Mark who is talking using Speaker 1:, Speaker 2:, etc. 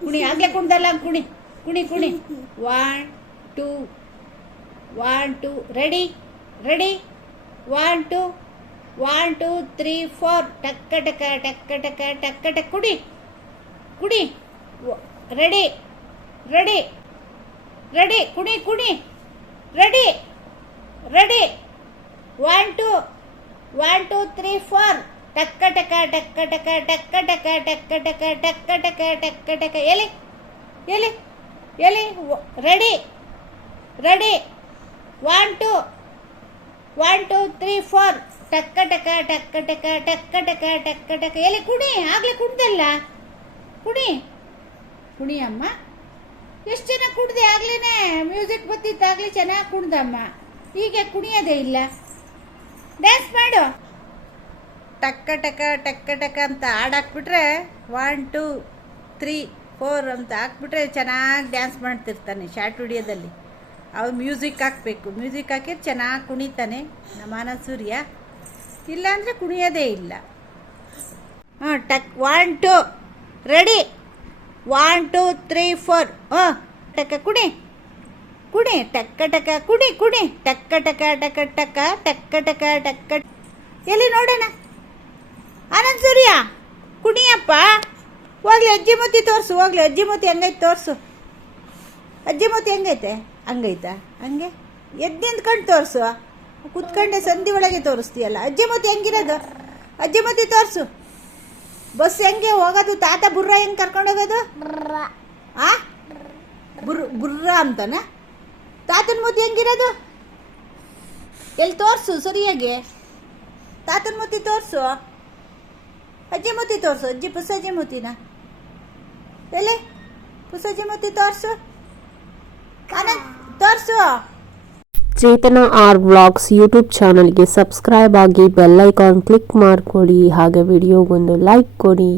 Speaker 1: ಕುಣಿ ಹಾಗೆ ಕುಣ್ದಲ್ಲ, ಕುಣಿ ಕುಣಿ ಕುಣಿ. One two one two ready ready one two one two three four ಟಕ್ಕ ಟಕ ಟಕ್ಕ ಟಕ ಟಕ್ಕ ಟಕ್ ಕುಡಿ ಕುಡಿ ರೆಡಿ ರೆಡಿ ರೆಡಿ ಕುಣಿ ಕುಣಿ ready ready one two one two three four ಟಕ್ಕ ಟಕ ಟಕ್ಕ ಟಕ ಟಕ್ಕ ಟಕ ಟಕ್ಕ ಟಕ ಟಕ್ಕ ಟಕ ಟಕ್ಕ ಟಕ ಎಲಿ ಎಲಿ ಎಲಿ ready ready one two one two three four ಟಕ್ಕ ಟಕ ಟಕ್ಕ ಟಕ ಟಕ್ಕ ಟಕ ಟಕ್ಕ ಟಕ ಎಲ್ಲಿ ಕುಣಿ ಆಗ್ಲೇ ಕುಡ್ದಲ್ಲ ಕುಣಿ ಕುಣಿ ಅಮ್ಮ ಎಷ್ಟು ಚೆನ್ನಾಗಿ ಕುಡ್ದೆ ಆಗ್ಲೇನೆ ಮ್ಯೂಸಿಕ್ ಬತ್ತಿತ್ತು ಆಗ್ಲೇ ಚೆನ್ನಾಗಿ ಕುಣ್ದಮ್ಮ ಹೀಗೆ ಕುಣಿಯೋದೇ ಇಲ್ಲ ಡ್ಯಾನ್ಸ್ ಮಾಡು ಟಕ್ಕ ಟಕ ಟಕ್ಕ ಟಕ ಅಂತ ಹಾಡು ಹಾಕ್ಬಿಟ್ರೆ ಒನ್, ಟೂ, ತ್ರೀ, ಫೋರ್ ಅಂತ ಹಾಕ್ಬಿಟ್ರೆ ಚೆನ್ನಾಗಿ ಡ್ಯಾನ್ಸ್ ಮಾಡ್ತಿರ್ತಾನೆ ಶಾರ್ಟ್ ವಿಡಿಯೋದಲ್ಲಿ. ಅವ್ರು ಮ್ಯೂಸಿಕ್ ಹಾಕಬೇಕು. ಮ್ಯೂಸಿಕ್ ಹಾಕಿ ಚೆನ್ನಾಗಿ ಕುಣಿತಾನೆ ನಮ್ಮ ಆನಂದ್ ಸೂರ್ಯ ಇಲ್ಲಾಂದರೆ ಕುಣಿಯೋದೇ ಇಲ್ಲ. ಹಾಂ ಟಕ್, one, two, ready. One, two, three, four. ಹಾಂ ಟಕ ಕುಡಿ ಕುಡಿ ಟಕ್ಕ ಟಕ ಕುಡಿ ಕುಡಿ ಟಕ್ಕ ಟಕ ಟಕ ಟಕ ಟಕ್ಕ ಟಕ ಟಕ್ಕ. ಎಲ್ಲಿ ನೋಡೋಣ? ಆನಂದ್ ಸೂರ್ಯ ಕುಣಿಯಪ್ಪ. ಹೋಗ್ಲಿ ಅಜ್ಜಿ ಮುತ್ತಿ ತೋರಿಸು ಹೋಗ್ಲಿ ಅಜ್ಜಿ ಮುತ್ತಿ ಹೆಂಗೈತೆ ತೋರಿಸು. ಅಜ್ಜಿ ಮುತ್ತಿ ಹೆಂಗೈತೆ? ಹಂಗೈತಾ? ಹಂಗೆ? ಎದ್ದು ನಿಂತ್ಕೊಂಡು ತೋರಿಸು. ಕುತ್ಕೊಂಡೆ ಸಂಧಿ ಒಳಗೆ ತೋರಿಸ್ತೀಯಲ್ಲ. ಅಜ್ಜಿ ಮುತ್ತಿ ಹೆಂಗಿರೋದು? ಅಜ್ಜಿ ಮುತ್ತಿ ತೋರಿಸು. ಬಸ್ ಹೆಂಗೆ ಹೋಗೋದು? ತಾತ ಬುರ್ರ ಹೆಂಗೆ ಕರ್ಕೊಂಡು ಹೋಗೋದು? ಆ? ಬುರ್ ಬುರ್ರ ಅಂತಾನ? ತಾತನ ಮುತ್ತಿ ಹೆಂಗಿರೋದು? ಎಲ್ಲಿ ತೋರಿಸು ಸರಿಯಾಗಿ. ತಾತನ ಮುತ್ತಿ ತೋರಿಸು. ಅಜ್ಜಿ ಮುತ್ತಿ ತೋರಿಸು, ಅಜ್ಜಿ ಪುಸಜ್ಜಿ ಮುತ್ತಿನ ಎಲ್ಲಿ? ಪುಸಜ್ಜಿ ಮುತ್ತಿ ತೋರಿಸು. ತೋರಿಸು.
Speaker 2: ಚೇತನ ಆರ್ ವ್ಲಾಗ್ಸ್ ಯೂಟ್ಯೂಬ್ ಚಾನಲ್ಗೆ ಸಬ್ಸ್ಕ್ರೈಬ್ ಆಗಿ ಬೆಲ್ ಐಕಾನ್ ಕ್ಲಿಕ್ ಮಾಡಿಕೊಡಿ, ಹಾಗೆ ವಿಡಿಯೋಗೊಂದು ಲೈಕ್ ಕೊಡಿ.